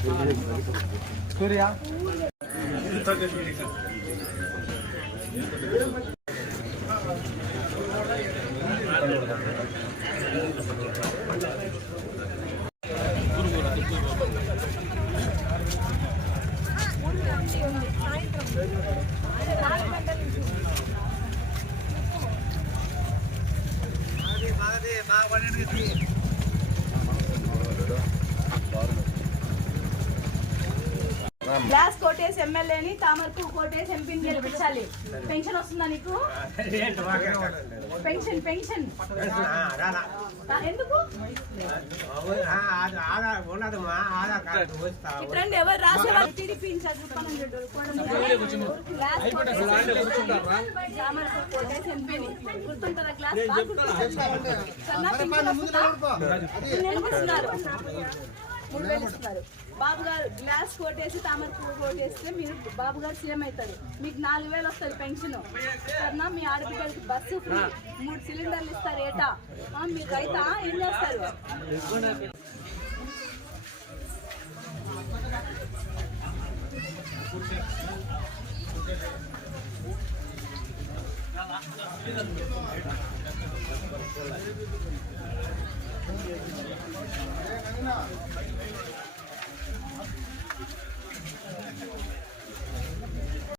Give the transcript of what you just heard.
సూర్య glass కోటేసి ఎమ్మెల్యేని తామర్కు కోటేసి ఎంపీని గెలిపించాలి. పెన్షన్ వస్తుందా నీకు? పెన్షన్ పెన్షన్ ఎందుకు ఇట్రండి? ఎవరు రాసేవాళ్ళు? టీడీపీ ఇన్ఛార్జ్ తామర్కు కోటేసి ఎంపీని గుర్తుంటారా? గ్లాస్ ఇస్తున్నారు, 3000 ఇస్తున్నారు. బాబు గారు గ్లాస్ కోటేసి తామరకు కోటేస్తే మీరు బాబు గారు సీఎం అవుతారు. మీకు 4000 వస్తుంది పెన్షన్. సరేనా? మీ ఆడపిల్లలకి బస్సు ఫ్రీ, 3 సిలిండర్లు ఇస్తారు ఏటా. మీకు రైతా ఏం చేస్తారు?